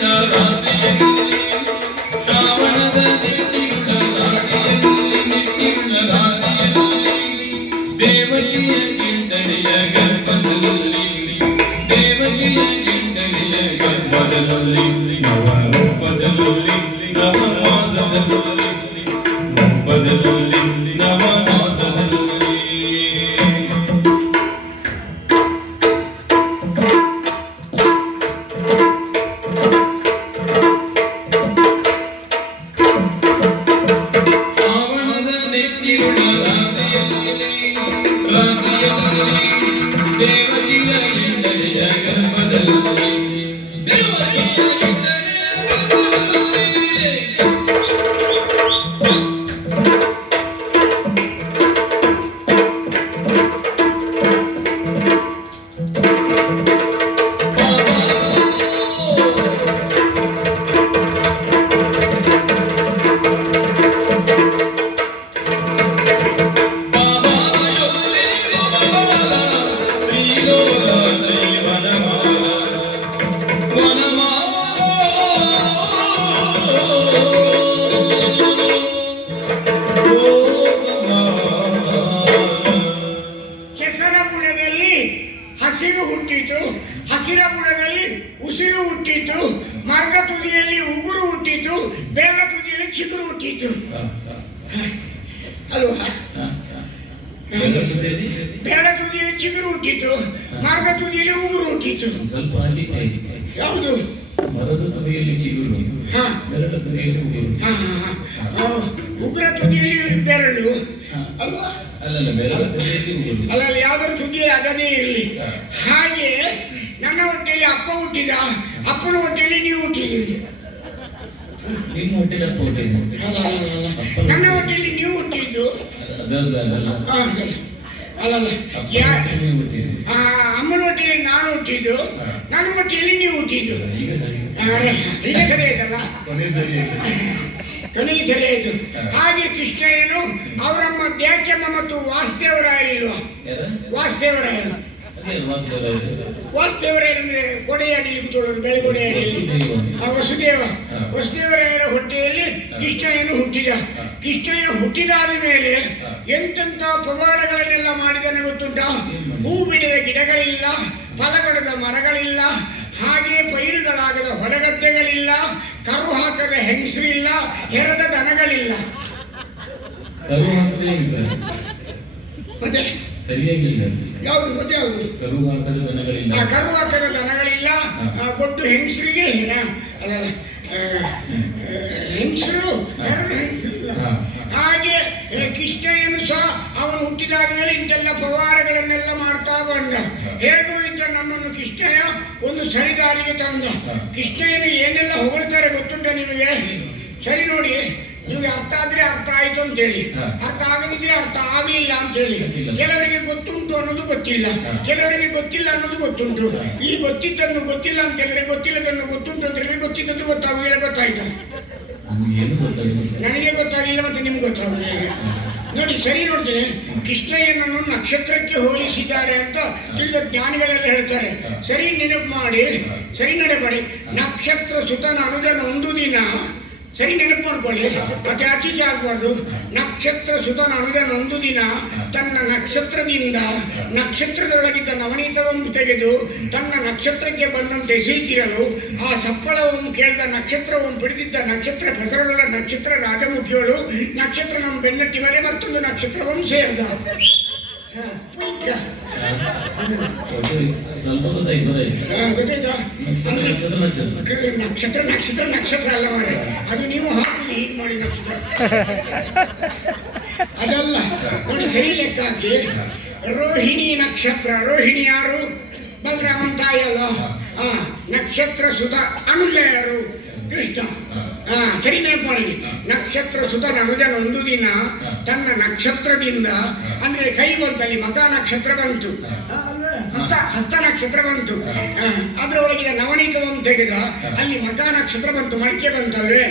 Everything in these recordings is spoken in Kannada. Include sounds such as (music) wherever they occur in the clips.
ನವರಾತ್ರಿ ಶಾವಣದ ರೀತಿಗಳಲ್ಲಿ ನಿಂತಿರುವ ರಾಣಿ ಹಸಿರು ಹುಟ್ಟಿತು. ಹಸಿರ ಬುಡದಲ್ಲಿ ಉಸಿರು ಹುಟ್ಟಿತು. ಮರ್ಗ ತುದಿಯಲ್ಲಿ ಉಗುರು ಹುಟ್ಟಿತು. ಬೆರಳ ತುದಿಯಲ್ಲಿ ಚಿಗುರು ಹುಟ್ಟಿತು. ಅಲ್ವಾ? ಬೆಳ ತುದಿಯಲ್ಲಿ ಚಿಗುರು ಹುಟ್ಟಿತು. ಮರ್ಗ ತುದಿಯಲ್ಲಿ ಉಗುರು ಹುಟ್ಟಿತು. ಸ್ವಲ್ಪ. ಯಾವುದು? ಮರದ ತುದಿಯಲ್ಲಿ ಚಿಗುರು. ತುದಿಯಲ್ಲಿ ಉಗುರು. ಉಗುರ ತುದಿಯಲ್ಲಿ ಬೆರಳು. ಅಲ್ವಾ? ಅಲ್ಲಲ್ಲ ಅಲ್ಲ ಯಾವ್ದಾದ್ರು ಸುದ್ದಿ ಅದನ್ನೇ ಇರಲಿ. ಹಾಗೆ ನನ್ನ ಹೊಟ್ಟೆಯಲ್ಲಿ ಅಪ್ಪ ಹುಟ್ಟಿದ. ಅಪ್ಪನ ಹೊಟ್ಟೆಯಲ್ಲಿ ನೀವು ಹುಟ್ಟಿದ್ದೀರಿ. ನನ್ನ ಹೊಟ್ಟೆಯಲ್ಲಿ ನೀವು ಹುಟ್ಟಿದ್ದು. ಅಲ್ಲಲ್ಲ. ಅಮ್ಮನ ಹೊಟ್ಟೆಯಲ್ಲಿ ನಾನು ಹುಟ್ಟಿದ್ದು. ನನ್ನ ಹೊಟ್ಟೆಯಲ್ಲಿ ನೀವು ಹುಟ್ಟಿದ್ದು. ಈಗ ಸರಿ ಆಯ್ತಲ್ಲ. ಕೊನೆಗೆ ಸರಿ ಆಯ್ತು ಹಾಗೆ ಕೃಷ್ಣ ಏನು ಅವರಮ್ಮ ದ್ಯಾಕೆಮ್ಮ ಮತ್ತು ವಾಸುದೇವರಾಯರಿಲ್ವ? ಯಾರ? ವಾಸುದೇವರಾಯರು. ವಾಸುದೇವರಾಯರಂದ್ರೆ ಕೊಡೆಯ ಅಡಿಯಲ್ಲಿ ಕೂತ್ಕೊಳ್ಳೋರು ಬೆಳಗೊಡೆಯಾಡಿಯಲ್ಲಿ ಆ ವಸುದೇವ. ವಸುದೇವರಾಯರ ಹೊಟ್ಟೆಯಲ್ಲಿ ಕೃಷ್ಣಯ್ಯನು ಹುಟ್ಟಿದ. ಕೃಷ್ಣಯ್ಯ ಹುಟ್ಟಿದಾದ ಮೇಲೆ ಎಂತೆಂಥ ಪವಾಡಗಳನ್ನೆಲ್ಲ ಮಾಡಿದಾನೆ ಗೊತ್ತುಂಟ? ಹೂ. ಬಿಡಿದ ಗಿಡಗಳಿಲ್ಲ ಫಲಗಡದ ಮರಗಳಿಲ್ಲ ಹಾಗೆ ಪೈರುಗಳಾಗದ ಹೊಲಗದ್ದೆಗಳಿಲ್ಲ ಕರು ಹಾಕದ ಹೆಂಗಸರಿಲ್ಲ ಹೆರದ ದನಗಳಿಲ್ಲ. ಕರು ಹಾಕದೇ ಇಲ್ಲ. ಮತ್ತೆ? ಸರಿಯಾಗಿಲ್ಲ. ಯಾವುದು ಮತ್ತೆ ಯಾವುದು? ಕರು ಹಾಕದ ದನಗಳಿಲ್ಲ. ಕೊಟ್ಟು ಕರು ಹಾಕದ ದನಗಳಿಲ್ಲ ಆ ಗೊಡ್ಡು ಹೆಂಗಸರಿಗೆ ಅಲ್ಲಲ್ಲ ಹೆಂಗಸರು. ಹಾಗೆ ಕೃಷ್ಣ ಏನು ಸಹ ಅವನು ಹುಟ್ಟಿದಾಗ ಮೇಲೆ ಇಂತೆಲ್ಲ ಪವಾಡಗಳನ್ನೆಲ್ಲ ಮಾಡ್ತಾ ಬಂದ ಹೇಗೂ ಇದ್ದ ನಮ್ಮನ್ನು ಒಂದು ಸರಿದಾರಿಗೆ ತಂದ. ಏನು ಏನೆಲ್ಲ ಹೊಗಳ್ತಾರೆ ಗೊತ್ತುಂಟ ನಿಮಗೆ? ಸರಿ ನೋಡಿ ನಿಮಗೆ ಅರ್ಥ ಆದ್ರೆ ಅರ್ಥ ಆಯ್ತು ಅಂತೇಳಿ. ಹೇಳಿ ಅರ್ಥ ಆಗದಿದ್ರೆ ಅರ್ಥ ಆಗಲಿಲ್ಲ ಅಂತೇಳಿ. ಹೇಳಿ ಕೆಲವರಿಗೆ ಗೊತ್ತುಂಟು ಅನ್ನೋದು ಗೊತ್ತಿಲ್ಲ. ಕೆಲವರಿಗೆ ಗೊತ್ತಿಲ್ಲ ಅನ್ನೋದು ಗೊತ್ತುಂಟು. ಈ ಗೊತ್ತಿದ್ದನ್ನು ಗೊತ್ತಿಲ್ಲ ಅಂತ ಹೇಳಿದ್ರೆ ಗೊತ್ತಿಲ್ಲದನ್ನು ಗೊತ್ತುಂಟು ಅಂತ ಹೇಳಿದ್ರೆ ಗೊತ್ತಿದ್ದದ್ದು ಗೊತ್ತಾಗುದಿಲ್ಲ ಗೊತ್ತಾಯ್ತಾ? ನನಗೆ ಗೊತ್ತಾಗಿಲ್ಲ ಮತ್ತೆ ನಿಮ್ಗೆ ಗೊತ್ತಾಗುದು ಹೇಗೆ? ನೋಡಿ, ಸರಿ ನೋಡ್ತೀನಿ. ಕೃಷ್ಣಯ್ಯನನ್ನು ನಕ್ಷತ್ರಕ್ಕೆ ಹೋಲಿಸಿದ್ದಾರೆ ಅಂತ ತಿಳಿದ ಜ್ಞಾನಿಗಳೆಲ್ಲ ಹೇಳ್ತಾರೆ. ಸರಿ ನೆನಪು ಮಾಡಿ, ಸರಿ ನಡೆಪಡಿ ನಕ್ಷತ್ರ ಸುತನ ಅನುಜನ ಒಂದು ದಿನ ಸರಿ ನೆನಪು ಮಾಡ್ಕೊಳ್ಳಿ. ಮತ್ತೆ ಆಚೀಚೆ ಆಗಬಾರ್ದು. ನಕ್ಷತ್ರ ಸುತ ನನಗೆ ದಿನ. ತನ್ನ ನಕ್ಷತ್ರದಿಂದ ನಕ್ಷತ್ರದೊಳಗಿದ್ದ ನವನೀತವನ್ನು ತೆಗೆದು ತನ್ನ ನಕ್ಷತ್ರಕ್ಕೆ ಬಂದಂತೆ ಎಸೆಯುತ್ತಿರಲು ಆ ಸಪ್ಪಳವನ್ನು ಕೇಳಿದ ನಕ್ಷತ್ರವನ್ನು ಪಿಡಿದಿದ್ದ ನಕ್ಷತ್ರ ಹೆಸರುಳ್ಳ ನಕ್ಷತ್ರ ರಾಜಮುಖಿಯಳು, ನಕ್ಷತ್ರ ನಮ್ಮ ಬೆನ್ನಟ್ಟಿವರೆ ಮತ್ತೊಂದು ನಕ್ಷತ್ರವನ್ನು ಸೇರಿದ. ನಕ್ಷತ್ರ ನಕ್ಷತ್ರ ನಕ್ಷತ್ರ. ಅಲ್ಲ ಮಾಡಿ ಅದು ನೀವು ಹಾಕಿ ಹೀಗೆ ಮಾಡಿ ನಕ್ಷತ್ರ. (laughs) ಅದಲ್ಲ ನೋಡಿ ಸರಿ ಲೆಕ್ಕ ಹಾಕಿ ರೋಹಿಣಿ ನಕ್ಷತ್ರ ರೋಹಿಣಿ ಯಾರು? ಬಲರಾಮನ್ ತಾಯಿ ಅಲ್ಲ ಹಾ ನಕ್ಷತ್ರ ಸುತ ಅನುಜ ಯಾರು? ಕೃಷ್ಣ. ಹಾ ಸರಿ ನೆನಪು ಮಾಡಿ ನಕ್ಷತ್ರ ಸುಧಾ ಅನುಜನ ಒಂದು ದಿನ ತನ್ನ ನಕ್ಷತ್ರದಿಂದ ಅಂದ್ರೆ ಕೈ ಬಂತಲ್ಲಿ ಮಕ ನಕ್ಷತ್ರ ಬಂತು? ಹಸ್ತ ಹಸ್ತ ನಕ್ಷತ್ರ ಬಂತು. ಅದರ ಅದರೊಳಗಿನ ನವನೀತವನ್ನು ತೆಗೆದ, ಅಲ್ಲಿ ಮಕ ನಕ್ಷತ್ರ ಬಂತು, ಮಡಿಕೆ ಬಂತಲ್ವೇ?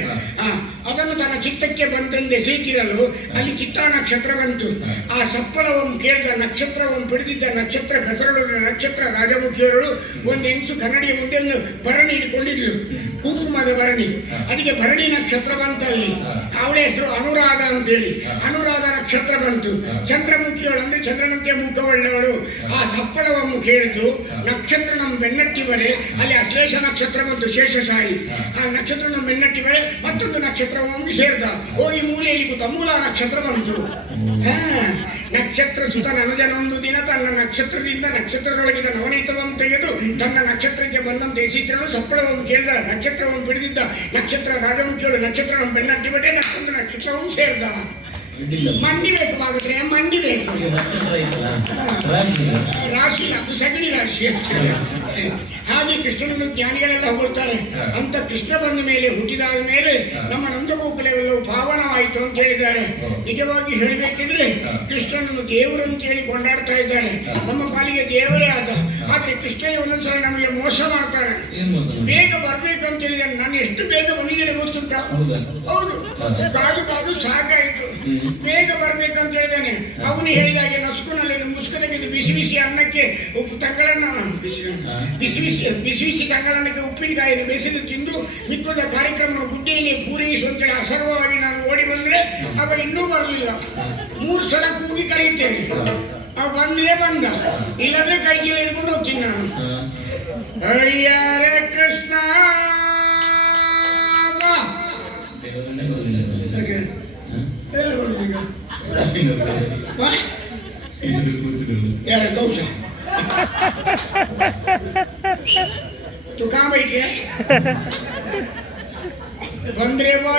ಅದನ್ನು ತನ್ನ ಚಿತ್ತಕ್ಕೆ ಬಂತಂದೆ ಸೀಕಿರಲು ಅಲ್ಲಿ ಚಿತ್ತ ನಕ್ಷತ್ರ ಬಂತು. ಆ ಸಪ್ಪಳವನ್ನು ಕೇಳಿದ ನಕ್ಷತ್ರವನ್ನು ಪಿಡಿದಿದ್ದ ನಕ್ಷತ್ರ ಬೆಸರಳು ನಕ್ಷತ್ರ ರಾಜಮುಖಿಯರು ಒಂದು ಹೆಂಗಸು ಕನ್ನಡಿಯ ಮುಂದೆ ಒಂದು ಭರಣಿ ಇಟ್ಕೊಂಡಿದ್ಲು. ಕುಂಕುಮದ ಭರಣಿ. ಅದಕ್ಕೆ ಭರಣಿ ನಕ್ಷತ್ರ ಬಂತಲ್ಲಿ. ಅವಳ ಹೆಸರು ಅನುರಾಧ ಅಂತೇಳಿ. ಅನುರಾಧ ನಕ್ಷತ್ರ ಬಂತು ಚಂದ್ರಮುಖಿಯವಳು ಅಂದ್ರೆ ಚಂದ್ರನಂತೆ ಮುಖವುಳ್ಳವಳು ಆ ಸಪ್ಪಳವನ್ನು ಕೇಳಿದ್ದು ನಕ್ಷತ್ರ ನಮ್ಮ ಬೆನ್ನಟ್ಟಿ ಬರೆ ಅಲ್ಲಿ ಅಶ್ಲೇಷ ನಕ್ಷತ್ರ ಬಂತು ಶೇಷಶಾಹಿ ಆ ನಕ್ಷತ್ರ ನಮ್ಮ ಬೆನ್ನಟ್ಟಿ ಬರೆ ಮತ್ತೊಂದು ನಕ್ಷತ್ರವನ್ನು ಸೇರಿದ. ಹೋಗಿ ಮೂಲೆಯಲ್ಲಿ ಕೂತ ಮೂಲ ನಕ್ಷತ್ರ ಬಂತು. ಹಾ. ನಕ್ಷತ್ರ ಸುತ ನನಗನ ಒಂದು ದಿನ ತನ್ನ ನಕ್ಷತ್ರದಿಂದ ನಕ್ಷತ್ರದೊಳಗಿನ ನವನೀತವನ್ನು ತೆಗೆದು ತನ್ನ ನಕ್ಷತ್ರಕ್ಕೆ ಬಂದಂತೆ ಎಸೀತ್ರಳು ಸಪ್ಪಳವನ್ನು ಕೇಳಿದ ನಕ್ಷತ್ರವನ್ನು ಬಿಡಿದಿದ್ದ ನಕ್ಷತ್ರ ರಾಜಮುಖಿಯಳು ನಕ್ಷತ್ರ ನಮ್ಮ ಬೆನ್ನಟ್ಟಿ ಬೆನ್ನಟ್ಟಿಬಿಟ್ಟೆ ಮತ್ತೊಂದು ನಕ್ಷತ್ರವನ್ನು ಸೇರ್ದ. ಅಡ್ಡಿಲ್ಲ ಮಂಡಿಬೇಕು ಬಾಗಿದ್ರೆ ಮಂಡಿ ಬೇಕು ರಾಶಿ ಅದು ಸಗಣಿ ರಾಶಿ ಹಾಗೆ ಕೃಷ್ಣನನ್ನು ಜ್ಞಾನಿಗಳೆಲ್ಲ ಹೊಗಳ್ತಾರೆ ಅಂತ ಕೃಷ್ಣ ಬಂದ ಮೇಲೆ ಹುಟ್ಟಿದಾದ ಮೇಲೆ. ನಮ್ಮ ನಂದಗೋಕುಲವೆಲ್ಲವೂ ಪಾವನವಾಯಿತು ಅಂತ ಹೇಳಿದ್ದಾರೆ. ನಿಜವಾಗಿ ಹೇಳಬೇಕಿದ್ರೆ. ಕೃಷ್ಣನನ್ನು ದೇವರು ಅಂತ ಹೇಳಿ ಕೊಂಡಾಡ್ತಾ ಇದ್ದಾರೆ. ನಮ್ಮ ಪಾಲಿಗೆ ದೇವರೇ ಆದ. ಆದ್ರೆ ಕೃಷ್ಣ ಒಂದೊಂದ್ಸಲ ನಮಗೆ ಮೋಸ ಮಾಡ್ತಾನೆ? ಬೇಗ ಬರ್ಬೇಕಂತ ಹೇಳಿದ. ನಾನು ಎಷ್ಟು ಬೇಗ ಬಂದಿದ್ದೇನೆ ಗೊತ್ತುಂಟಾ? ಹೌದಾ. ಕಾದು ಕಾದು ಸಾಕಾಯಿತು. ಬೇಗ ಬರ್ಬೇಕಂತ ಹೇಳಿದಾನೆ. ಅವನು ಹೇಳಿದಾಗೆ ನಸುಕುನಲ್ಲಿ ಮುಸ್ಕ ತೆಗೆದು ಬಿಸಿ ಬಿಸಿ ಅನ್ನಕ್ಕೆ ಉಪ್ಪು ತಂಗಳನ್ನ ಬಿಸಿ. ಬಿಸಿ ಬಿಸಿ ಬಿಸಿ ಬಿಸಿ ತಂಗಳನ್ನಕ್ಕೆ ಉಪ್ಪಿನಕಾಯಿಯನ್ನು ಬೆಸೆದು ತಿಂದು ಮಿಕ್ಕದ ಕಾರ್ಯಕ್ರಮವನ್ನು ಗುಡ್ಡೆಯಲ್ಲಿ ಪೂರೈಸುವಂತೇಳಿ ಅಸರ್ವವಾಗಿ ನಾನು ಓಡಿ ಬಂದ್ರೆ ಅವ ಇನ್ನೂ ಬರಲಿಲ್ಲ. ಮೂರು ಸಲ ಕೂಗಿ ಅವ ಬಂದ್ರೆ ಬಂದ ಇಲ್ಲದ್ರೆ ಕೈ ಚೀಲ ಹಿಡ್ಕೊಂಡು ಹೋಗ್ತೀನಿ ನಾನು ಹಾ. ಅಯ್ಯಾರೆ ಕೃಷ್ಣ ಬಾ. ದೇವರನ್ನೇ ಬರ್ಲಿಲ್ಲ ಇವರಿಗೆ. ಯಾಕೆ? ಹಾ? ಯಾರು ಬರುದು ಈಗ? ಇನ್ನೊಬ್ರು ಬರ್ಲಿಲ್ಲ. ಬಾ. ಇನ್ನೊಬ್ರು ಕೂತ್ಕೊಳ್ಳಿ. ಯಾರ ಗೌಶ ತು ಕಾ ಬೈಟ್ರೆ ಬಂದ್ರೆ ಬಾ